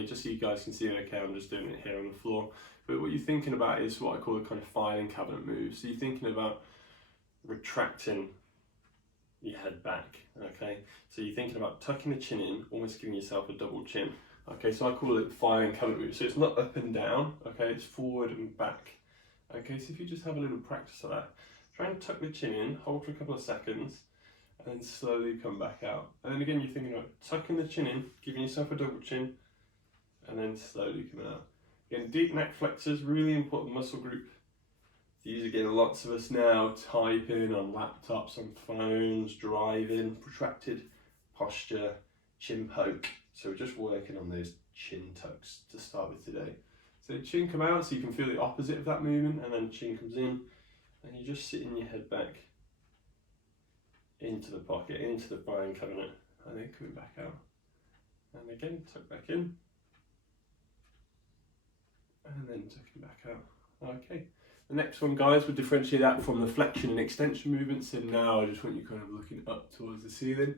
okay, just so you guys can see it. Okay, I'm just doing it here on the floor. But what you're thinking about is what I call a kind of filing cabinet move. So you're thinking about retracting your head back, okay? So you're thinking about tucking the chin in, almost giving yourself a double chin. Okay, so I call it filing cabinet move. So it's not up and down, okay, it's forward and back. Okay, so if you just have a little practice of that, try and tuck the chin in, hold for a couple of seconds, and then slowly come back out. And then again, you're thinking about tucking the chin in, giving yourself a double chin, and then slowly coming out. Again, deep neck flexors, really important muscle group. These again, lots of us now typing on laptops, on phones, driving, protracted posture, chin poke. So we're just working on those chin tucks to start with today. So chin come out so you can feel the opposite of that movement, and then chin comes in, and you just sit in your head back into the pocket, into the filing cabinet, and then coming back out. And again, tuck back in, and then tucking back out. Okay. The next one, guys, we'll differentiate that from the flexion and extension movements. So now I just want you kind of looking up towards the ceiling,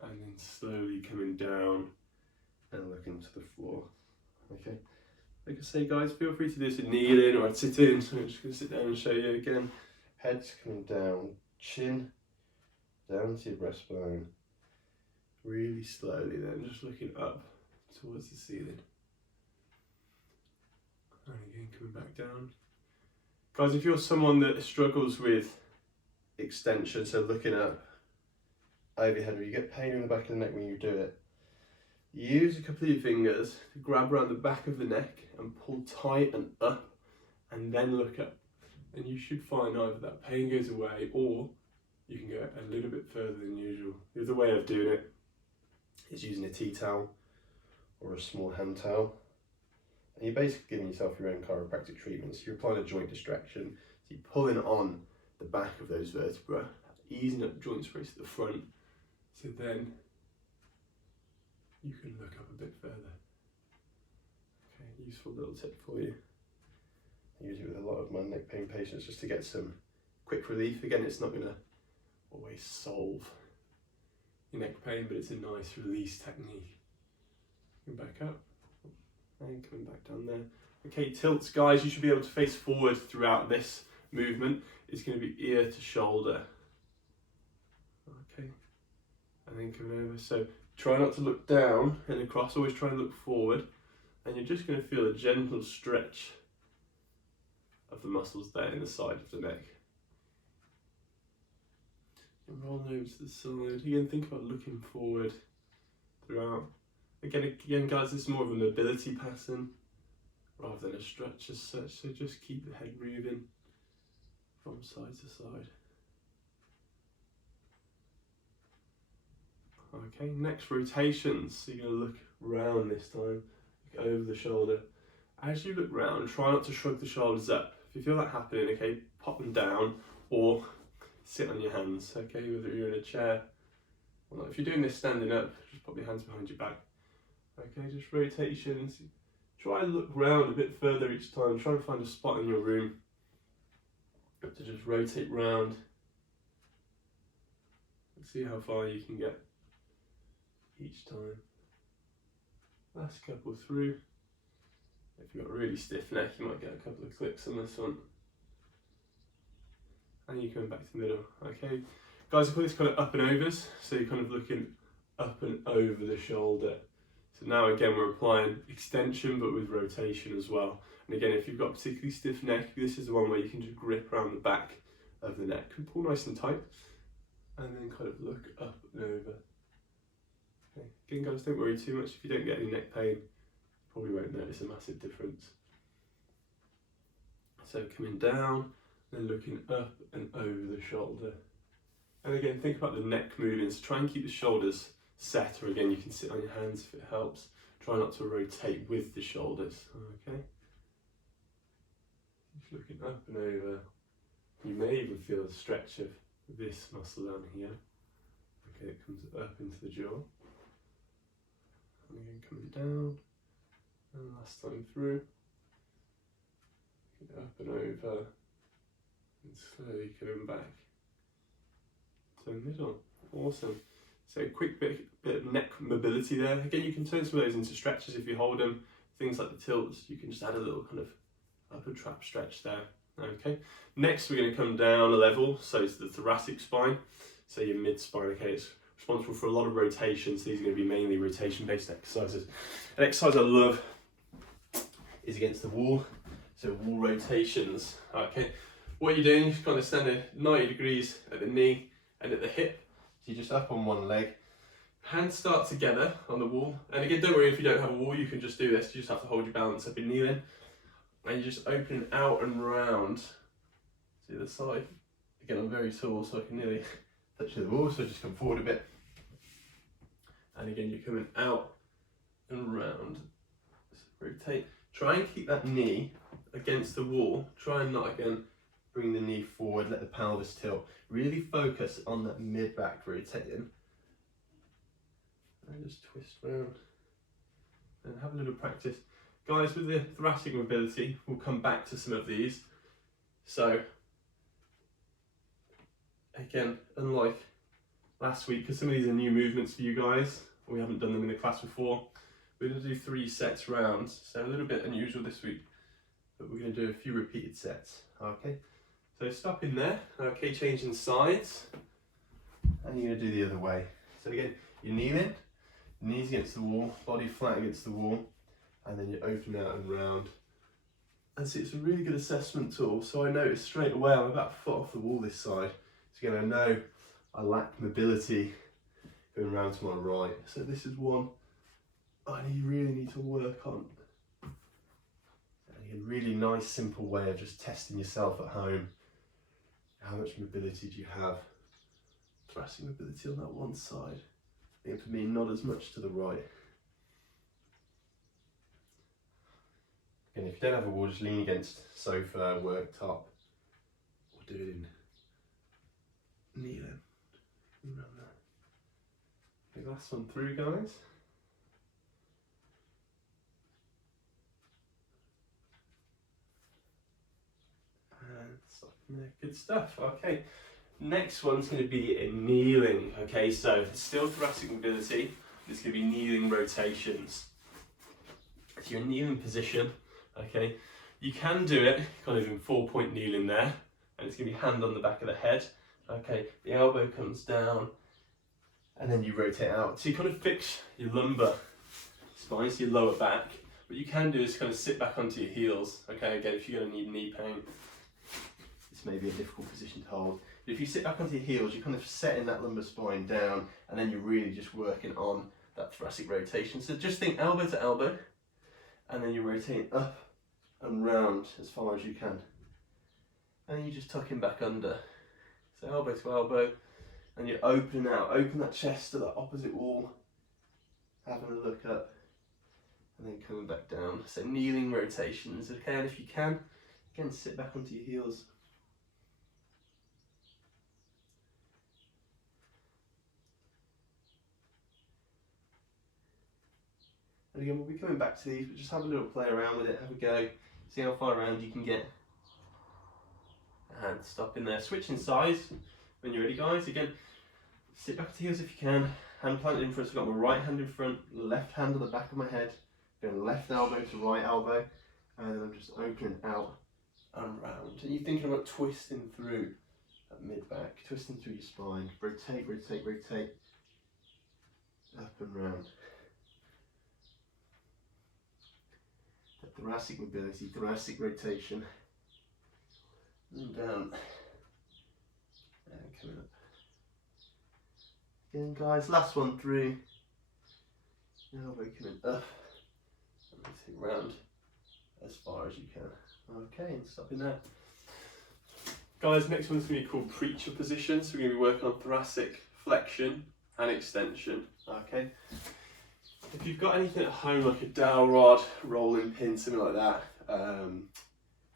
and then slowly coming down and looking to the floor. Okay. Like I say, guys, feel free to do this in kneeling or sitting. So I'm just going to sit down and show you again. Head's coming down, chin down to your breastbone. Really slowly then, just looking up towards the ceiling. And again, coming back down. Guys, if you're someone that struggles with extension, so looking up overhead, where you get pain in the back of the neck when you do it, use a couple of your fingers to grab around the back of the neck and pull tight and up, and then look up. And you should find either that pain goes away, or you can go a little bit further than usual. The other way of doing it is using a tea towel or a small hand towel. And you're basically giving yourself your own chiropractic treatment. So you're applying a joint distraction. So you're pulling on the back of those vertebrae, easing up joint space at the front. So then you can look up a bit further. Okay, useful little tip for you. I use it with a lot of my neck pain patients just to get some quick relief. Again, it's not going to always solve your neck pain, but it's a nice release technique. Come back up. And coming back down there. Okay, tilts, guys, you should be able to face forward throughout this movement. It's going to be ear to shoulder. Okay, and then coming over. So try not to look down and across, always try and look forward. And you're just going to feel a gentle stretch of the muscles there in the side of the neck. And roll over to the side. Again, think about looking forward throughout. Again, guys, this is more of a mobility pattern rather than a stretch as such, so just keep the head moving from side to side. Okay, next rotations. So you're going to look round this time, look over the shoulder. As you look round, try not to shrug the shoulders up. If you feel that happening, okay, pop them down or sit on your hands, okay, whether you're in a chair or not. If you're doing this standing up, just pop your hands behind your back. Okay, just rotations. Try and look round a bit further each time. Try and find a spot in your room to just rotate round and see how far you can get each time. Last couple through. If you've got a really stiff neck, you might get a couple of clicks on this one. And you're coming back to the middle. Okay, guys, I call this kind of up and overs. So you're kind of looking up and over the shoulder. So now again, we're applying extension, but with rotation as well. And again, if you've got a particularly stiff neck, this is the one where you can just grip around the back of the neck and pull nice and tight, and then kind of look up and over. Okay. Again, guys, don't worry too much. If you don't get any neck pain, you probably won't notice a massive difference. So coming down, then looking up and over the shoulder. And again, think about the neck moving, so try and keep the shoulders set, or again, you can sit on your hands if it helps. Try not to rotate with the shoulders, okay? Just looking up and over. You may even feel a stretch of this muscle down here. Okay, it comes up into the jaw. And again, coming down. And last time through. Up and over. And slowly coming back to the middle. Awesome. So a quick bit of neck mobility there. Again, you can turn some of those into stretches if you hold them. Things like the tilts, you can just add a little kind of upper trap stretch there. Okay. Next, we're going to come down a level. So it's the thoracic spine. So your mid spine. Okay, it's responsible for a lot of rotations. These are going to be mainly rotation-based exercises. An exercise I love is against the wall. So wall rotations. Okay. What you're doing is kind of stand at 90 degrees at the knee and at the hip. So you're just up on one leg. Hands start together on the wall. And again, don't worry if you don't have a wall, you can just do this. You just have to hold your balance up in kneeling. And you just open out and round to the side. Again, I'm very tall, so I can nearly touch the wall, so just come forward a bit. And again, you're coming out and round. So rotate. Try and keep that knee against the wall. Try and not, again, bring the knee forward, let the pelvis tilt. Really focus on that mid-back rotating. And just twist round. And have a little practice. Guys, with the thoracic mobility, we'll come back to some of these. So, again, unlike last week, because some of these are new movements for you guys, we haven't done them in the class before, we're going to do 3 sets rounds. So a little bit unusual this week, but we're going to do a few repeated sets. Okay, so stop in there. Okay, changing sides, and you're going to do the other way. So again, you're kneeling, knees against the wall, body flat against the wall. And then you open out and round. And see, it's a really good assessment tool. So I noticed straight away I'm about a foot off the wall this side. So again, I know I lack mobility going round to my right. So this is one I really need to work on. And again, really nice, simple way of just testing yourself at home. How much mobility do you have? Thoracic mobility on that one side. I think for me, not as much to the right. And if you don't have a wall, just lean against sofa, worktop, or do it in kneeling. Okay, last one through, guys. And stop in there. Good stuff. Okay, next one's going to be in kneeling. Okay, so still thoracic mobility. It's going to be kneeling rotations. So you're in kneeling position. Okay, you can do it kind of in 4-point kneeling there, and it's going to be hand on the back of the head. Okay, the elbow comes down, and then you rotate out. So you kind of fix your lumbar spine, so your lower back. What you can do is kind of sit back onto your heels. Okay, again, if you're going to need knee pain, this may be a difficult position to hold. But if you sit back onto your heels, you're kind of setting that lumbar spine down, and then you're really just working on that thoracic rotation. So just think elbow to elbow, and then you're rotating up and round as far as you can. And then you just tuck him back under. So elbow to elbow, and you're opening out. Open that chest to the opposite wall, having a look up, and then coming back down. So kneeling rotations, okay? And if you can, again, sit back onto your heels. And again, we'll be coming back to these, but just have a little play around with it, have a go, see how far around you can get. And stop in there. Switching sides when you're ready, guys. Again, sit back to heels if you can. Hand planted in front, so I've got my right hand in front, left hand on the back of my head. Going left elbow to right elbow. And then I'm just opening out and round. And you're thinking about twisting through that mid-back, twisting through your spine. Rotate, rotate, rotate. Up and round. Thoracic mobility, thoracic rotation, and down, and coming up. Again, guys, last one through. Elbow coming up, and rotate round as far as you can. Okay, and stop in there. Guys, next one's going to be called preacher position. So we're going to be working on thoracic flexion and extension. Okay. If you've got anything at home like a dowel rod, rolling pin, something like that,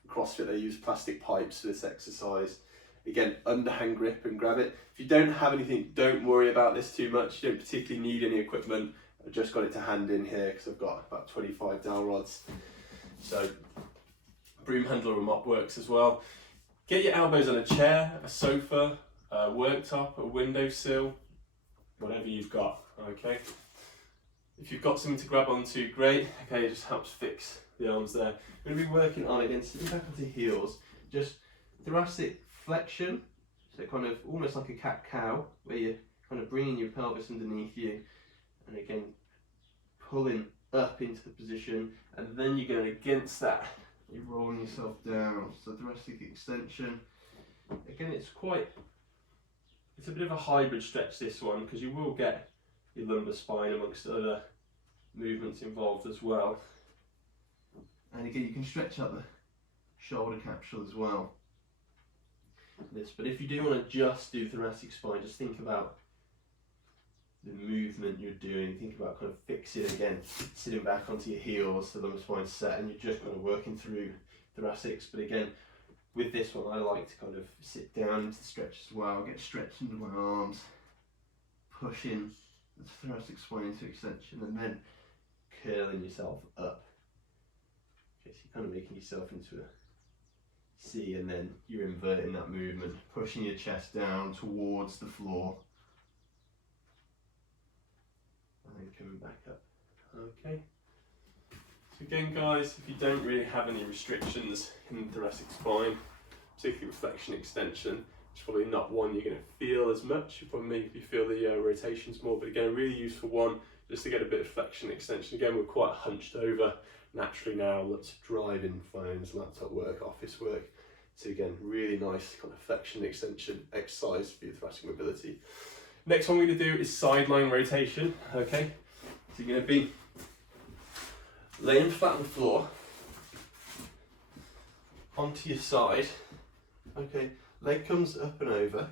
CrossFit they use plastic pipes for this exercise. Again, underhand grip and grab it. If you don't have anything, don't worry about this too much. You don't particularly need any equipment. I've just got it to hand in here because I've got about 25 dowel rods. So broom handle or mop works as well. Get your elbows on a chair, a sofa, a worktop, a windowsill. whatever you've got, okay? If you've got something to grab onto, great, okay, it just helps fix the arms there. We're going to be working on, again, sitting back onto heels, just thoracic flexion, so kind of almost like a cat-cow, where you're kind of bringing your pelvis underneath you, and again, pulling up into the position, and then you're going against that, you're rolling yourself down, so thoracic extension. Again, it's a bit of a hybrid stretch, this one, because you will get your lumbar spine amongst other movements involved as well. And again, you can stretch out the shoulder capsule as well. But if you do want to just do thoracic spine, just think about the movement you're doing. Think about kind of fixing, again, sitting back onto your heels, the lumbar spine set, and you're just kind of working through thoracics. But again, with this one, I like to kind of sit down into the stretch as well, get stretched into my arms, pushing the thoracic spine into extension, and then curling yourself up. Okay, so you're kind of making yourself into a C, and then you're inverting that movement, pushing your chest down towards the floor, and then coming back up. Okay. So again, guys, if you don't really have any restrictions in the thoracic spine, particularly with flexion extension, it's probably not one you're going to feel as much. You probably maybe feel the rotations more, but again, a really useful one just to get a bit of flexion extension. Again, we're quite hunched over naturally now, lots of driving phones, laptop work, office work. So again, really nice kind of flexion extension exercise for your thoracic mobility. Next one we're going to do is sideline rotation. Okay, so you're going to be laying flat on the floor, onto your side. Okay, leg comes up and over,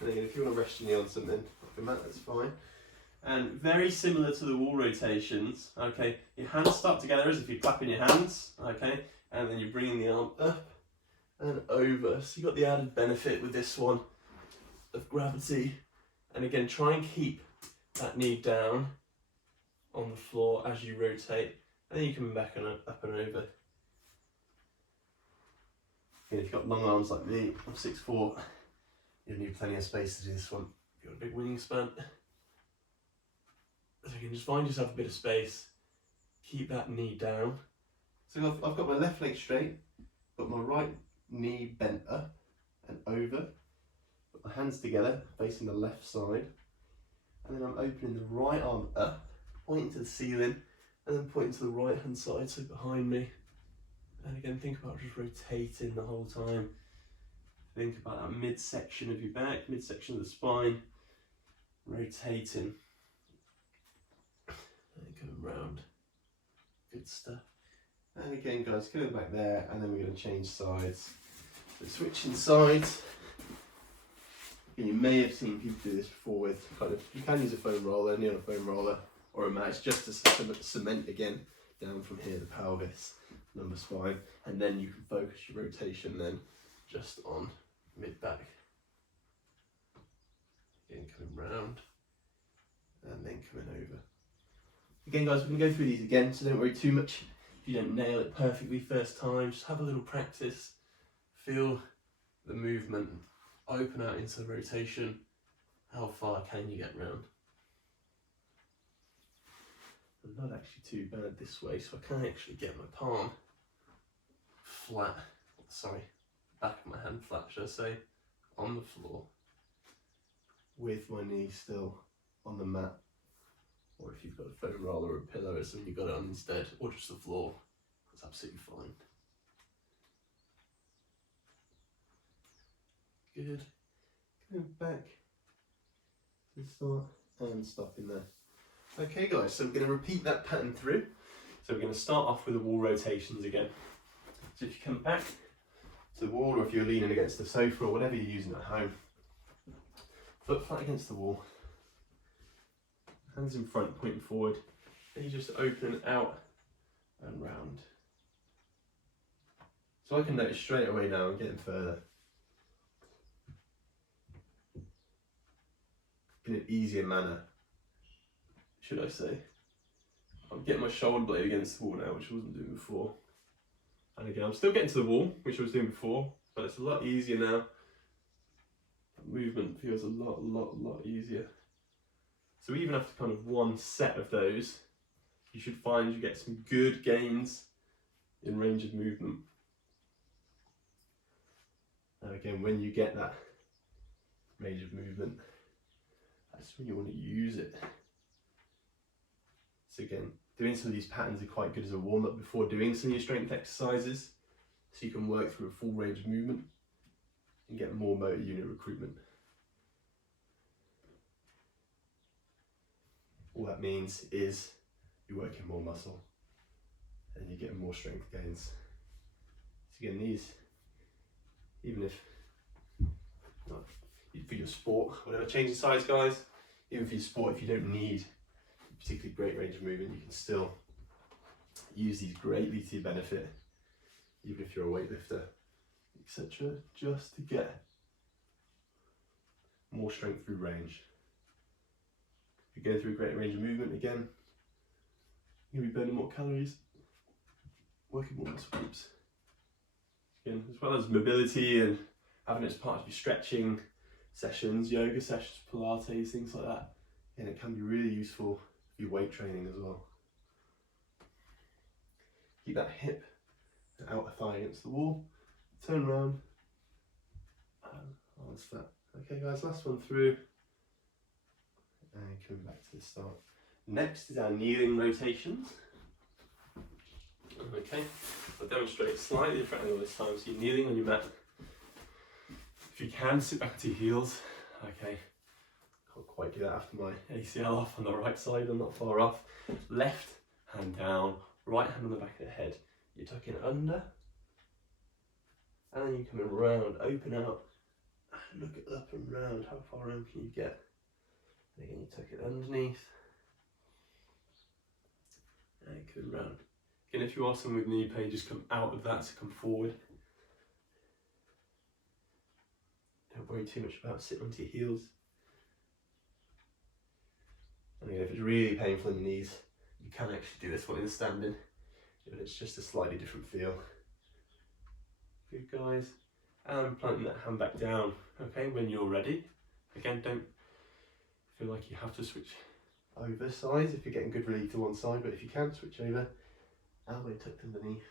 and again, if you want to rest your knee on something, off your mat, that's fine. And very similar to the wall rotations, okay, your hands start together as if you're clapping your hands, okay, and then you're bringing the arm up and over. So you've got the added benefit with this one of gravity. And again, try and keep that knee down on the floor as you rotate, and then you come back and up and over. And if you've got long arms like me, I'm 6'4", you'll need plenty of space to do this one. If you've got a big wingspan, so you can just find yourself a bit of space, keep that knee down. So I've got my left leg straight, but my right knee bent up and over, put my hands together facing the left side, and then I'm opening the right arm up, pointing to the ceiling, and then pointing to the right hand side, so behind me. And again, think about just rotating the whole time. Think about that midsection of your back, midsection of the spine, rotating. And coming round. Good stuff. And again, guys, go back there, and then we're going to change sides. So switching sides. And you may have seen people do this before with kind of, you can use a foam roller, knee on a foam roller, or a mat. It's just to cement again down from here, the pelvis, lumbar spine, and then you can focus your rotation then just on mid back. Again, coming round, and then coming over. Again, guys, we can go through these again, so don't worry too much if you don't nail it perfectly first time. Just have a little practice, feel the movement, open out into the rotation. How far can you get round? I'm not actually too bad this way, so I can actually get my palm flat, back of my hand flat, should I say, on the floor, with my knee still on the mat. Or if you've got a foam roller or a pillow or something you've got it on instead, or just the floor, that's absolutely fine. Good. Going back to the start and stopping there. Okay, guys, so we're going to repeat that pattern through. So we're going to start off with the wall rotations again. So if you come back to the wall, or if you're leaning against the sofa or whatever you're using at home, foot flat against the wall, hands in front, pointing forward, and you just open out and round. So I can notice straight away now I'm getting further. In an easier manner, should I say. I'm getting my shoulder blade against the wall now, which I wasn't doing before. And again, I'm still getting to the wall, which I was doing before, but it's a lot easier now. The movement feels a lot easier. So even after kind of one set of those, you should find you get some good gains in range of movement. Now again, when you get that range of movement, that's when you want to use it. So again, doing some of these patterns are quite good as a warm-up before doing some of your strength exercises, so you can work through a full range of movement and get more motor unit recruitment. All that means is you're working more muscle and you're getting more strength gains. So again, these, even if not for your sport, whatever, changing size guys, even for your sport, if you don't need a particularly great range of movement, you can still use these greatly to your benefit, even if you're a weightlifter, etc., just to get more strength through range. If you're going through a great range of movement, again, you're going to be burning more calories, working more muscle groups. Again, as well as mobility and having it as part of your stretching sessions, yoga sessions, Pilates, things like that. And it can be really useful for your weight training as well. Keep that hip and outer thigh against the wall, turn around, and arms flat. Okay guys, last one through, and coming back to the start. Next is our kneeling rotations. Okay, I'll demonstrate slightly different angle this time. So you're kneeling on your mat. If you can, sit back to your heels. Okay, can't quite do that after my ACL off on the right side, I'm not far off. Left hand down, right hand on the back of the head. You're tucking under, and then you're coming around, open out, and look it up and round. How far around can you get? And again, you tuck it underneath, and coming round. Again, if you are someone with knee pain, just come out of that, so come forward. Don't worry too much about sitting onto your heels. And again, if it's really painful in your knees, you can actually do this one in standing, but it's just a slightly different feel. Good guys. And planting that hand back down, okay, when you're ready. Again, don't feel like you have to switch over sides if you're getting good relief to one side, but if you can, switch over. Elbow tucked underneath,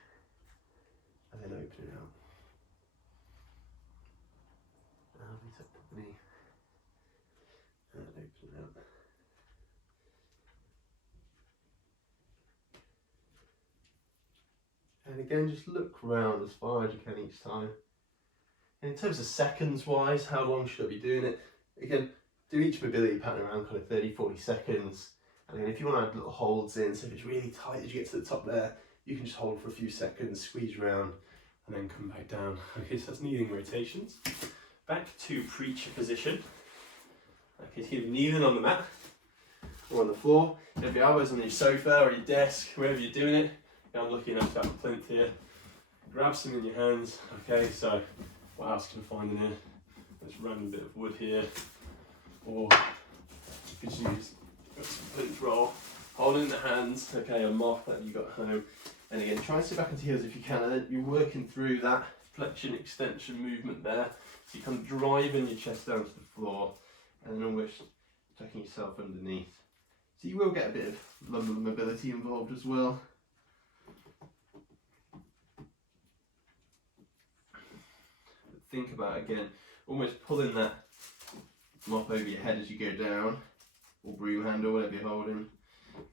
and then open it out. Elbow tucked underneath, and open it out. And again, just look round as far as you can each time. And in terms of seconds wise, how long should I be doing it? Again, do each mobility pattern around kind of 30-40 seconds. And then if you want to add little holds in, so if it's really tight as you get to the top there, you can just hold for a few seconds, squeeze around, and then come back down. Okay, so that's kneeling rotations. Back to preacher position. Okay, so you're kneeling on the mat or on the floor. You have your elbows on your sofa or your desk, wherever you're doing it. I'm lucky enough to have a plinth here. Grab some in your hands. Okay, so what else can I find in here? This random bit of wood here, or you could use some plinth roll. Hold it in the hands. Okay, a mop that you got at home. And again, try and sit back into heels if you can, and then you're working through that flexion extension movement there. So you come driving your chest down to the floor, and then almost tucking yourself underneath. So you will get a bit of lumbar mobility involved as well. Think about, again, almost pulling that mop over your head as you go down, or broom handle, whatever you're holding,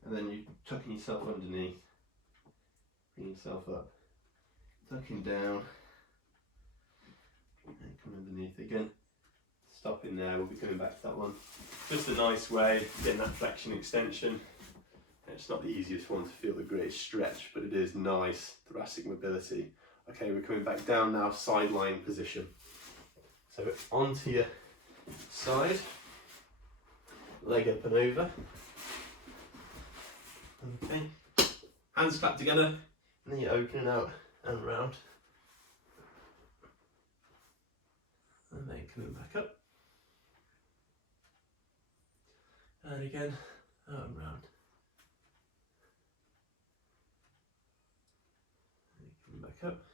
and then you're tucking yourself underneath, bring yourself up, tucking down, and come underneath again. Stopping there, we'll be coming back to that one. Just a nice way of getting that flexion extension. It's not the easiest one to feel the greatest stretch, but it is nice thoracic mobility. Okay, we're coming back down now, sideline position. So onto your side, leg up and over. Okay, hands clapped together, and then you're opening out and round. And then coming back up. And again, out and round. And coming back up.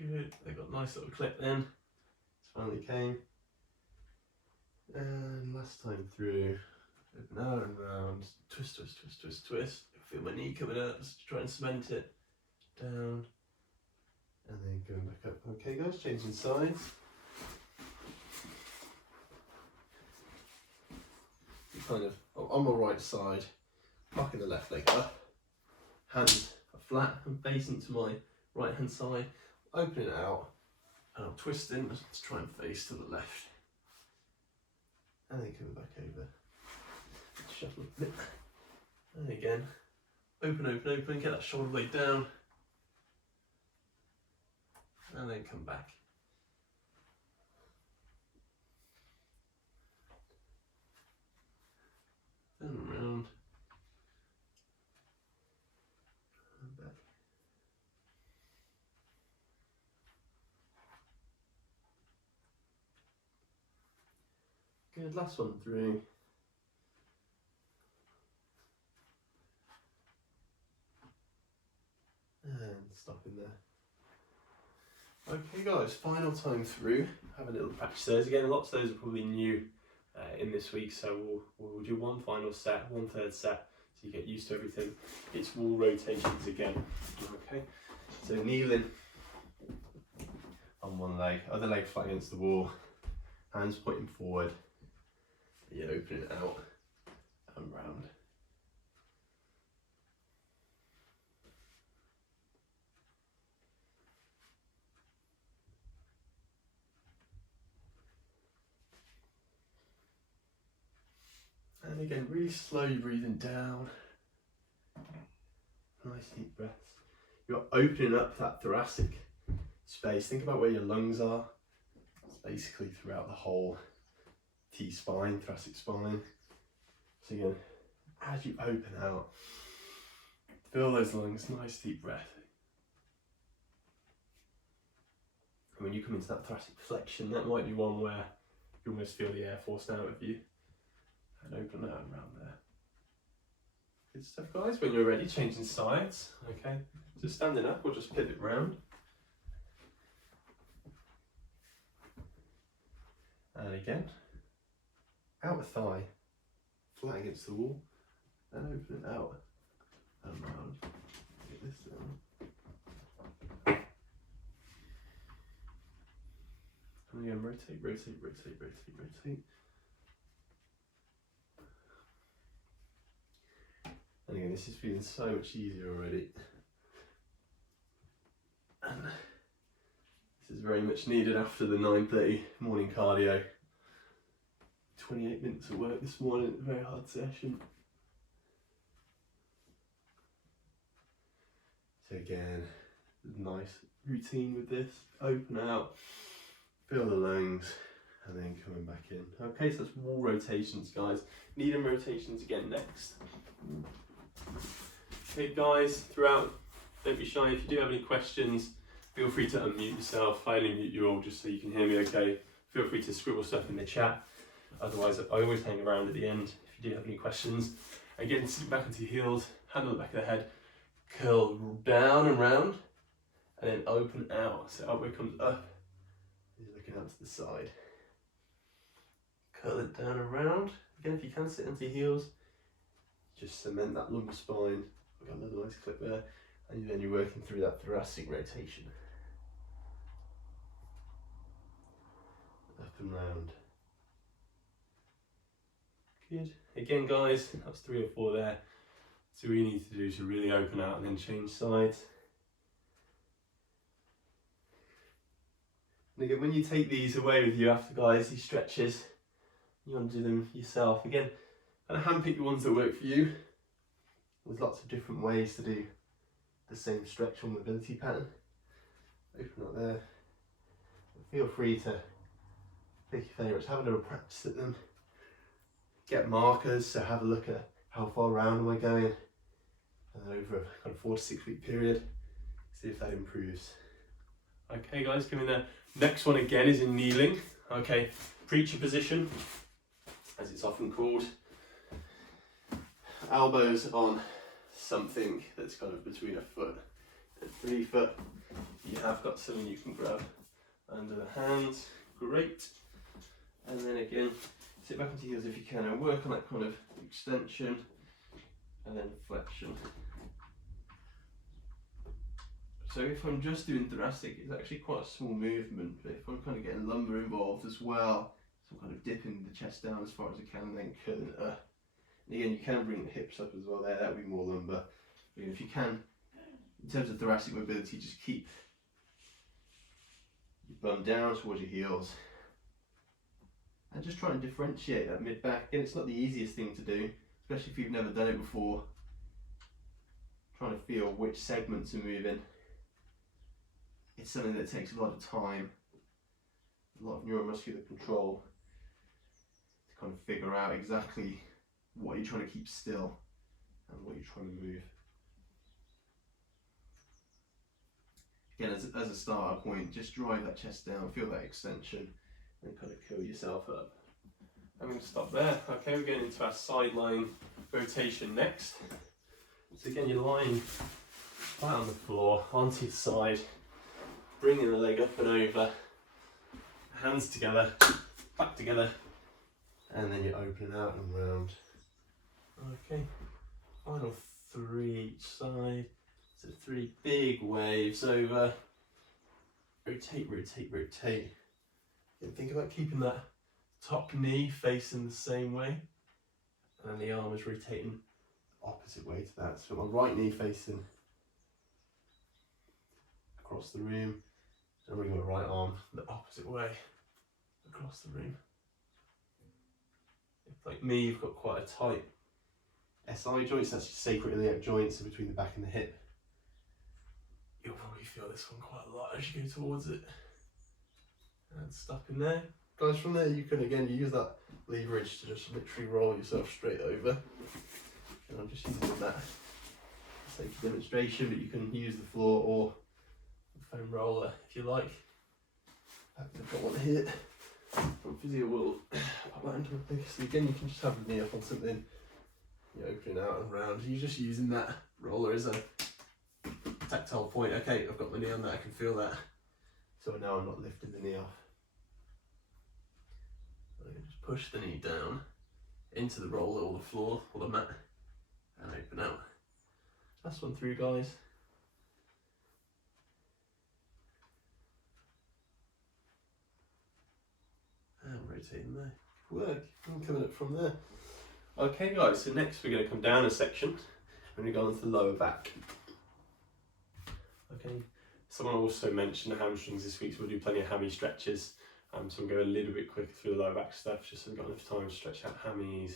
Good, they got a nice little clip then. It's finally came. And last time through, open out and round, twist, twist, twist, twist, twist. I feel my knee coming up, just try and cement it down. And then going back up. Okay guys, changing sides. Kind of on my right side, fucking the left leg up. Hands are flat and facing to my right hand side. Opening it out and I'm twisting to try and face to the left. And then coming back over. Shuffle a bit. And again, open, open, open, get that shoulder blade down. And then come back. Then around. And back. Good, last one through. And stopping there. Okay guys, final time through. Have a little practice those. Again, lots of those are probably new in this week, so we'll do one final set, 1/3 set, so you get used to everything. It's wall rotations again. Okay, so kneeling on one leg, other leg flat against the wall, hands pointing forward. You open it out and round. And again, really slowly breathing down. Nice deep breaths. You're opening up that thoracic space. Think about where your lungs are. It's basically throughout the whole T-spine, thoracic spine. So again, as you open out, fill those lungs, nice deep breath. And when you come into that thoracic flexion, that might be one where you almost feel the air forced out of you. And open that around there. Good stuff guys, when you're ready, changing sides. Okay, so standing up, we'll just pivot round. And again, outer thigh, flat against the wall, and open it out and round. Get this down. And again, rotate, rotate, rotate, rotate, rotate. And again, this is feeling so much easier already. And this is very much needed after the 9:30 morning cardio. 28 minutes of work this morning, a very hard session. So again, nice routine with this. Open out, feel the lungs, and then coming back in. Okay, so that's wall rotations, guys. Needle rotations again next. Okay guys, throughout, don't be shy. If you do have any questions, feel free to unmute yourself. I only mute you all just so you can hear me okay. Feel free to scribble stuff in the chat. Otherwise, I always hang around at the end if you do have any questions. Again, sit back onto your heels, hand on the back of the head, curl down and round, and then open out. So elbow comes up, you're looking out to the side. Curl it down and round. Again, if you can, sit onto your heels. Just cement that lumbar spine. I've got another nice clip there. And then you're working through that thoracic rotation. Up and round. Good. Again guys, that's 3 or 4 there. So all you need to do is to really open out and then change sides. And again, when you take these away with you after guys, these stretches, you want to do them yourself. Again, and handpick the ones that work for you. There's lots of different ways to do the same stretch or mobility pattern. Open up there. Feel free to pick your favourites, have a little practice at them. Get markers, so have a look at how far around am I going, and then over a kind of 4 to 6 week period, see if that improves. Okay guys, coming there. Next one again is in kneeling. Okay, preacher position, as it's often called. Elbows on something that's kind of between a foot and 3 foot. you have got something you can grab under the hands, great. And then again, sit back onto your heels if you can and work on that kind of extension and then flexion. So if I'm just doing thoracic, it's actually quite a small movement, but if I'm kind of getting lumbar involved as well, so I'm kind of dipping the chest down as far as I can and then curling it up. And again, you can bring the hips up as well there, that would be more lumbar. But if you can, in terms of thoracic mobility, just keep your bum down towards your heels. And just try and differentiate that mid-back. Again, it's not the easiest thing to do, especially if you've never done it before. Trying to feel which segments are moving. It's something that takes a lot of time, a lot of neuromuscular control to kind of figure out exactly what you're trying to keep still and what you're trying to move. Again, as a starter point, just drive that chest down, feel that extension, and kind of curl yourself up. I'm going to stop there. Okay, we're getting into our sideline rotation next. So again, you're lying flat on the floor, onto your side, bringing the leg up and over, hands together, back together, and then you're opening out and round. Okay, final 3 each side. So 3 big waves over. Rotate, rotate, rotate. And think about keeping that top knee facing the same way, and then the arm is rotating the opposite way to that. So my right knee facing across the room, and bring my right arm the opposite way across the room. If, like me, you've got quite a tight SI joints, that's your sacroiliac joints, so between the back and the hip, you'll probably feel this one quite a lot as you go towards it. And stop in there. Guys, from there you can again use that leverage to just literally roll yourself straight over. And I'm just using that for sake of demonstration, but you can use the floor or the foam roller if you like. I've got one here from Physio World. Pop that into my face. So again, you can just have the knee up on something. You're opening out and round. You're just using that roller as a tactile point. Okay, I've got my knee on that, I can feel that. So now I'm not lifting the knee off. I can just push the knee down into the roller or the floor or the mat and open out. Last one through, guys. And rotating there. Good work. And coming up from there. Okay, guys, so next we're going to come down a section and we go on to the lower back. Okay, someone also mentioned the hamstrings this week, so we'll do plenty of hammy stretches. So we'll go a little bit quicker through the lower back stuff, just so we've got enough time to stretch out hammies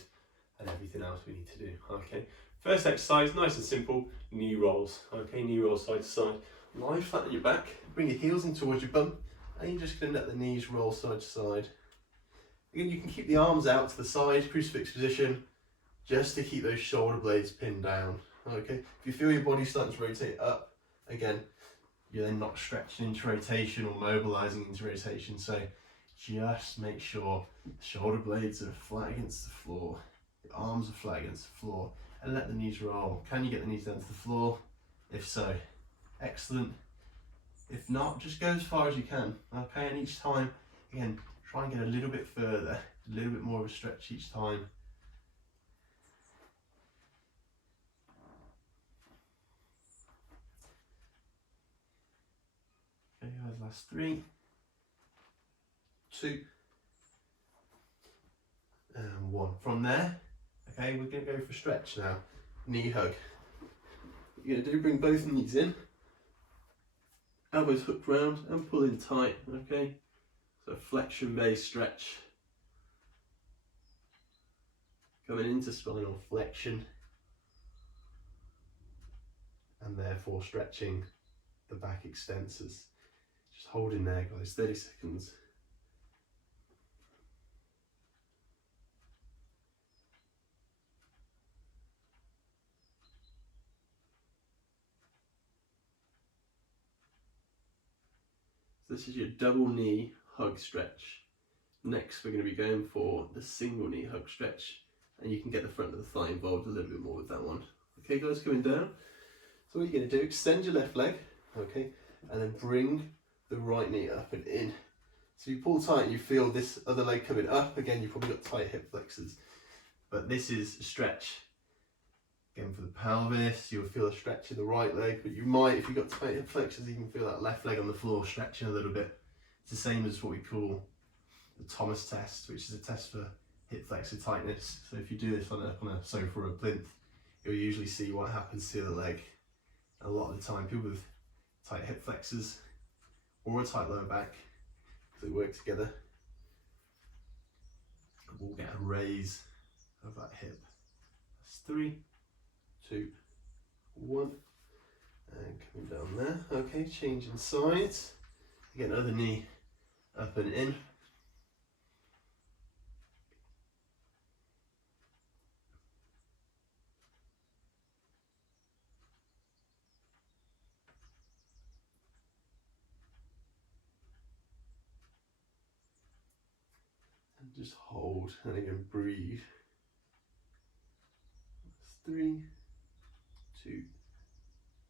and everything else we need to do. Okay, first exercise, nice and simple, knee rolls. Okay, knee rolls side to side. Lie flat on your back, bring your heels in towards your bum, and you're just going to let the knees roll side to side. Again, you can keep the arms out to the side, crucifix position, just to keep those shoulder blades pinned down. Okay, if you feel your body starting to rotate up, again, you're then not stretching into rotation or mobilizing into rotation. So just make sure the shoulder blades are flat against the floor, your arms are flat against the floor, and let the knees roll. Can you get the knees down to the floor? If so, excellent. If not, just go as far as you can. Okay, and each time, again, try and get a little bit further, a little bit more of a stretch each time. Okay, guys, last 3, 2, and 1. From there, okay, we're going to go for stretch now. Knee hug. What you're going to do, bring both knees in, elbows hooked round and pull in tight, okay? So flexion based stretch. Coming into spinal flexion and therefore stretching the back extensors. Just hold in there, guys, 30 seconds. So this is your double knee hug stretch. Next we're going to be going for the single knee hug stretch, and you can get the front of the thigh involved a little bit more with that one. Okay guys, coming down. So what you're going to do, extend your left leg, okay, and then bring the right knee up and in. So you pull tight and you feel this other leg coming up. Again, you've probably got tight hip flexors, but this is a stretch. Again, for the pelvis, you'll feel a stretch in the right leg, but you might, if you've got tight hip flexors, even feel that left leg on the floor stretching a little bit. It's the same as what we call the Thomas test, which is a test for hip flexor tightness. So if you do this on a sofa or a plinth, you'll usually see what happens to the other leg. A lot of the time, people with tight hip flexors or a tight lower back, they work together, we'll get a raise of that hip. That's 3, 2, 1, and coming down there. Okay, changing sides. Again, other knee up and in. And just hold, and again breathe. That's 3, 2,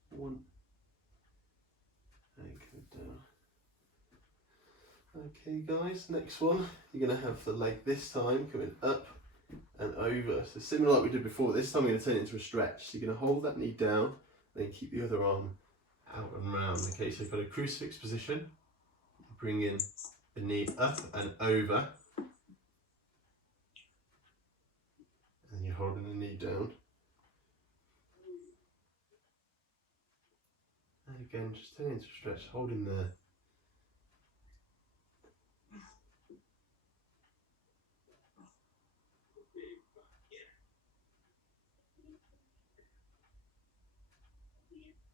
1, and come down. Okay guys, next one, you're going to have the leg this time coming up and over. So similar like we did before, this time we're going to turn it into a stretch. So you're going to hold that knee down, then keep the other arm out and round. Okay, so you've got a crucifix position. Bring in the knee up and over. And you're holding the knee down. And again, just turn it into a stretch, holding there.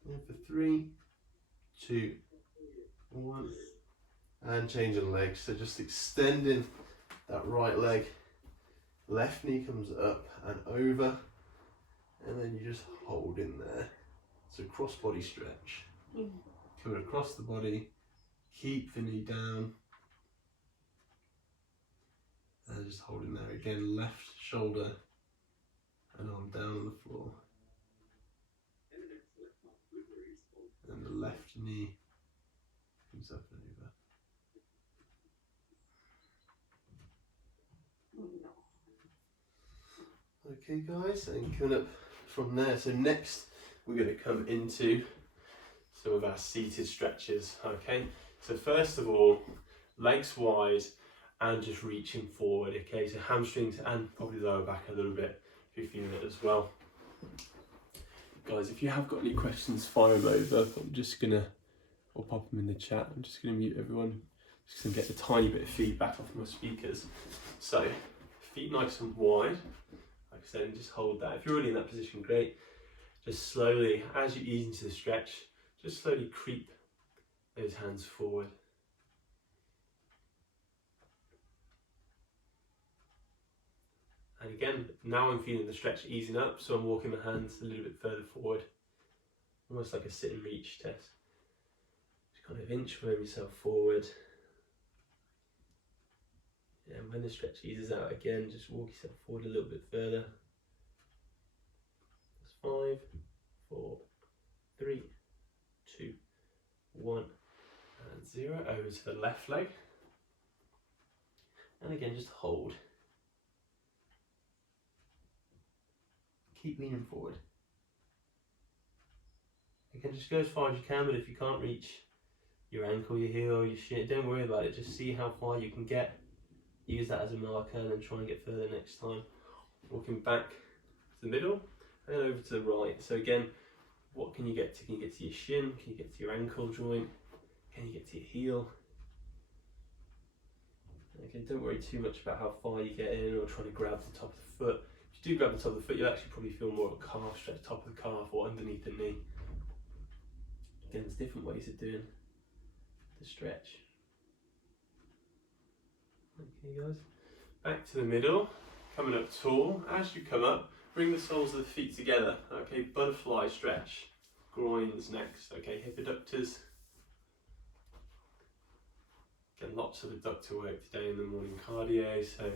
And for 3, 2, 1, and changing legs. So just extending that right leg, left knee comes up and over, and then you just hold in there. So cross body stretch. Come across the body, keep the knee down, and just hold in there again. Left shoulder and arm down on the floor. And the left knee comes up and over. Okay guys, and coming up from there. So next we're going to come into some of our seated stretches. Okay, so first of all, legs wide and just reaching forward. Okay, so hamstrings and probably lower back a little bit if you're feeling it as well. Guys, if you have got any questions, fire them over. I'm just gonna, or pop them in the chat. I'm just gonna mute everyone. Just gonna get a tiny bit of feedback off my speakers. So, feet nice and wide. Like I said, and just hold that. If you're already in that position, great. Just slowly, as you ease into the stretch, just slowly creep those hands forward. And again, now I'm feeling the stretch easing up, so I'm walking my hands a little bit further forward, almost like a sit and reach test. Just kind of inch yourself forward. And when the stretch eases out again, just walk yourself forward a little bit further. That's 5, 4, 3, 2, 1, and 0. Over to the left leg. And again, just hold. Keep leaning forward. You can just go as far as you can, but if you can't reach your ankle, your heel, your shin, don't worry about it. Just see how far you can get. Use that as a marker and then try and get further next time. Walking back to the middle and over to the right. So again, what can you get to? Can you get to your shin? Can you get to your ankle joint? Can you get to your heel? Okay, don't worry too much about how far you get in or trying to grab the top of the foot. If you do grab the top of the foot, you'll actually probably feel more of a calf stretch, top of the calf or underneath the knee. Again, there's different ways of doing the stretch. Okay guys, back to the middle, coming up tall. As you come up, bring the soles of the feet together. Okay, butterfly stretch. Groins next. Okay, hip adductors. Again, lots of adductor work today in the morning cardio, so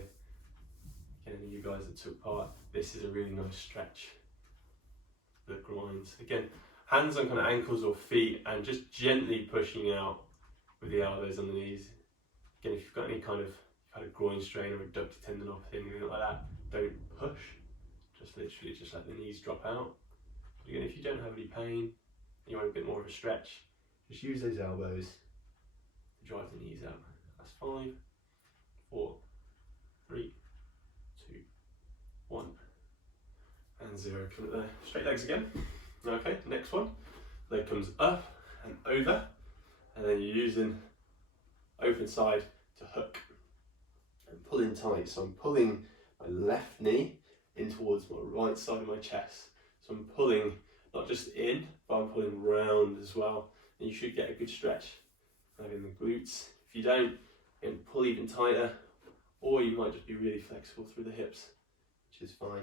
again, you guys that took part, this is a really nice stretch. The groins. Again, Hands on kind of ankles or feet, and just gently pushing out with the elbows on the knees. Again, if you've got any kind of had a groin strain or adductor tendinopathy, anything like that, don't push. Just literally just let the knees drop out. But again, if you don't have any pain, you want a bit more of a stretch, just use those elbows to drive the knees out. That's 5, 4, 3, 2, 1, and 0. Come at the straight legs again. Okay, next one. Leg comes up and over, and then you're using open side to hook and pull in tight. So I'm pulling my left knee in towards my right side of my chest. So I'm pulling not just in, but I'm pulling round as well. And you should get a good stretch in the glutes. If you don't, then pull even tighter, or you might just be really flexible through the hips, which is fine.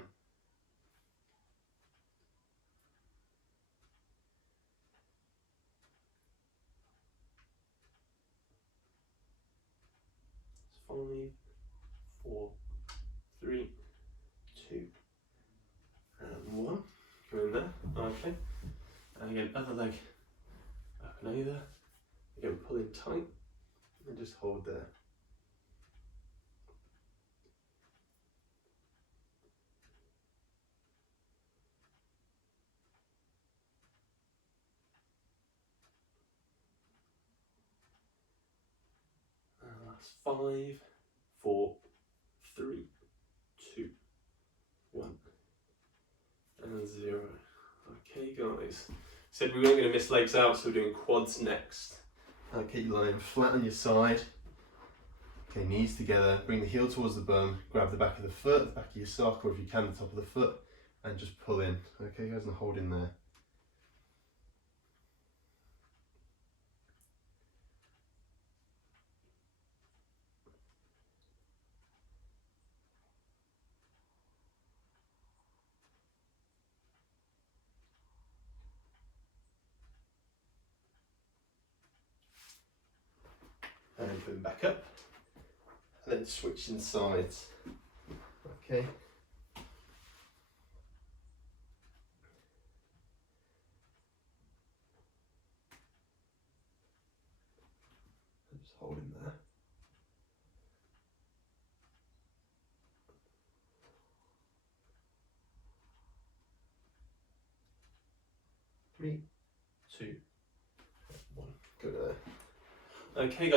It's 5, 4, 3, 2, and 1. Go in there. Okay. And again, other leg up and over. Again, pull in tight and just hold there. And that's 5, 4, 3, 2, 1, and 0. Okay, guys. Said we weren't going to miss legs out, so we're doing quads next. Okay, you're lying flat on your side. Okay, knees together, bring the heel towards the bum, grab the back of the foot, the back of your sock, or if you can, the top of the foot, and just pull in. Okay, guys, and hold in there. And put them back up, and then switching sides. Okay. Just hold in there. Three, 2, 1. Go there. Okay, guys.